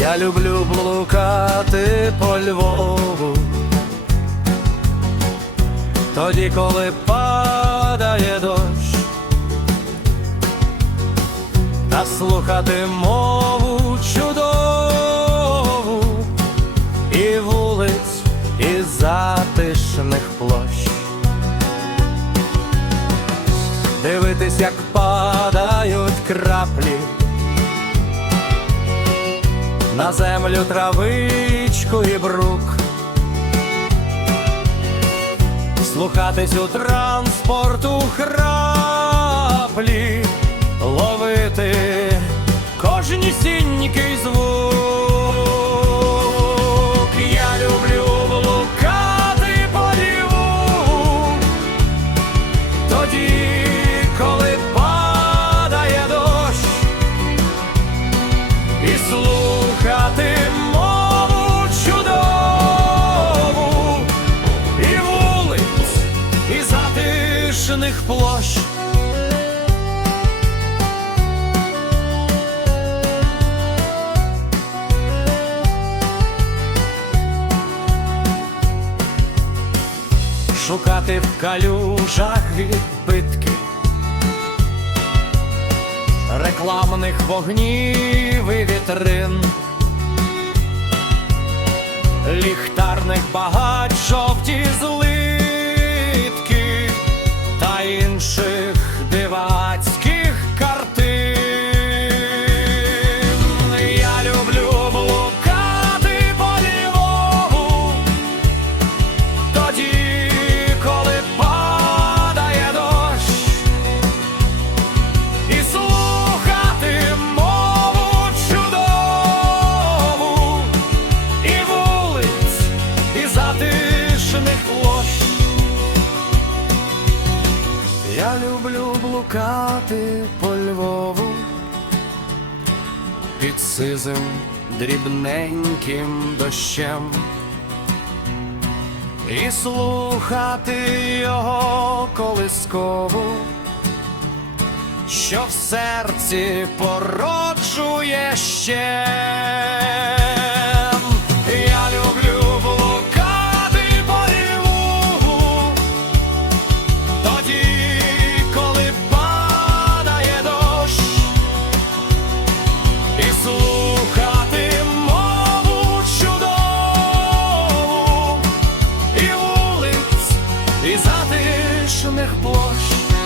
Я люблю блукати по Львову, тоді, коли падає дощ, та слухати мову чудову і вулиць, і затишних площ. Дивитись, як падають краплі на землю травичку і брук, слухатись у транспорту храплі, ловити кожнісінький затишних площ. Шукати в калюжах відбитки. Рекламних вогнів і вітрин, ліхтарних багать жовті злитки затишних площ. Я люблю блукати по Львову під сизим дрібненьким дощем. І слухати його колискову що в серці породжує ще. І затишних площ.